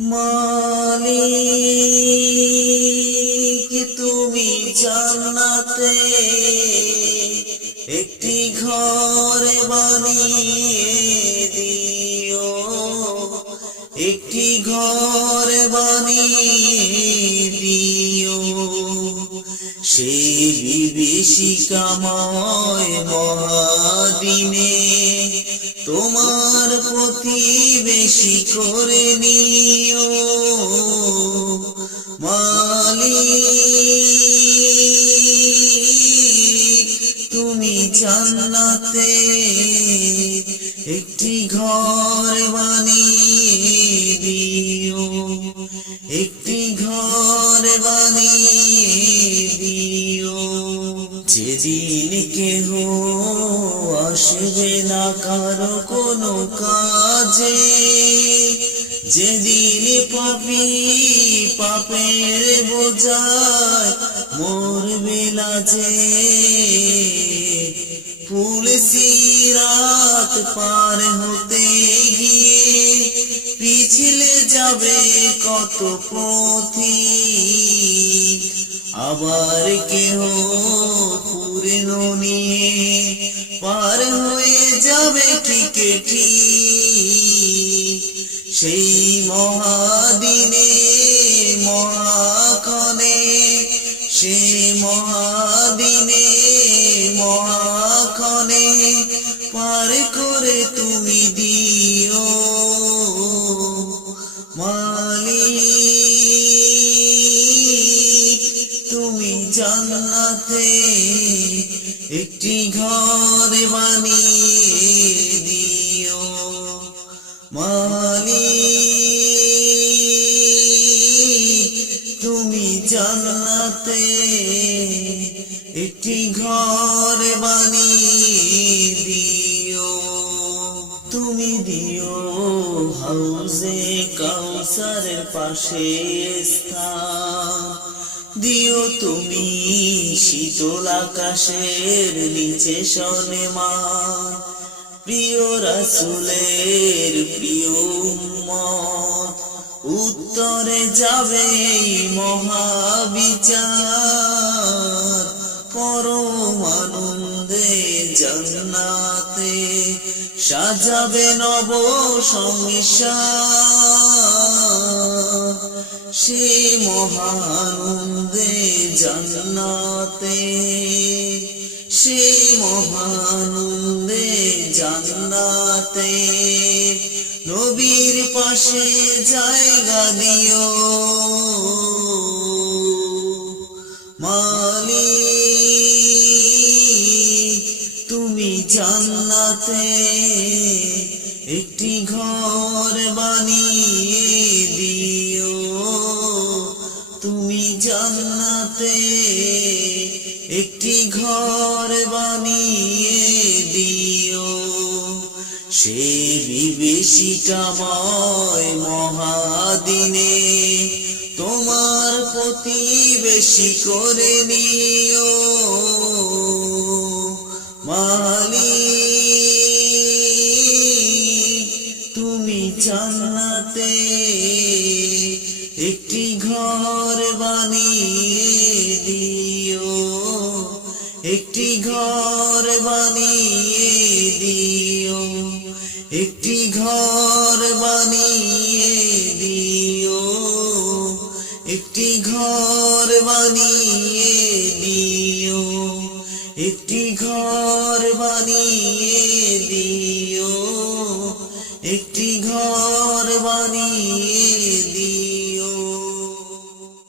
মালিক তুমি জান্নাতে একটি ঘর বানিয়ে দিও, একটি ঘর বানিয়ে দিও। সেই বিভীষিকাময় মহাদিনে তোমার প্রতিবেশী করে নিও। মালিক তুমি জান্নাতে একটি ঘর বানিয়ে দিও, একটি ঘর বানিয়ে দিও। যেদিন কেহ আসবে না কারো কোনো কাজে, যেদিন পাপী পাপের বোঝায় মরবে লাজে, ফুল সিরাত পার হতে গিয়ে পিছলে যাবে কত পথিক। আবার কেহ পূর্ণ নিয়ে পার হয়ে যাবে ঠিক ঠিক। সেই মহাদিনে মহাক্ষণে, সেই মহাদিনে মহাক্ষণে পার করে তুমি দিও। মালিক তুমি জান্নাতে একটি ঘর বানিয়ে দিও। মালিক তুমি জান্নাতে একটি ঘর বানিয়ে দিও। তুমি দিও হাউজে কাউসারের পাশে স্থান, দিও তুমি শীতল আকাশের নিচে সম্মান। প্রিয় রাসূলের প্রিয় উম্মত উত্তরে যাবে মহাবিচার। পরম আনন্দে জান্নাতে সাজাবে নব সংসার। সে মহানন্দে জান্নাতে, সে মহানন্দে জান্নাতে নবীর পাশে জায়গা দিও। মালিক তুমি জান্নাতে একটি ঘর বানিয়ে দিও, তুমি জান্নাতে একটি ঘর বানিয়ে দিও। সে বিভীষিকাময় মহাদিনে তোমার প্রতিবেশী করে নিও। মালিক তুমি জান্নাতে একটি ঘর বানিয়ে দিও, একটি ঘর বানিয়ে দিও, একটি ঘর বানিয়ে দিও, একটি ঘর বানিয়ে দিও, একটি ঘর বানিয়ে দিও, একটি ঘর বানিয়ে দিও।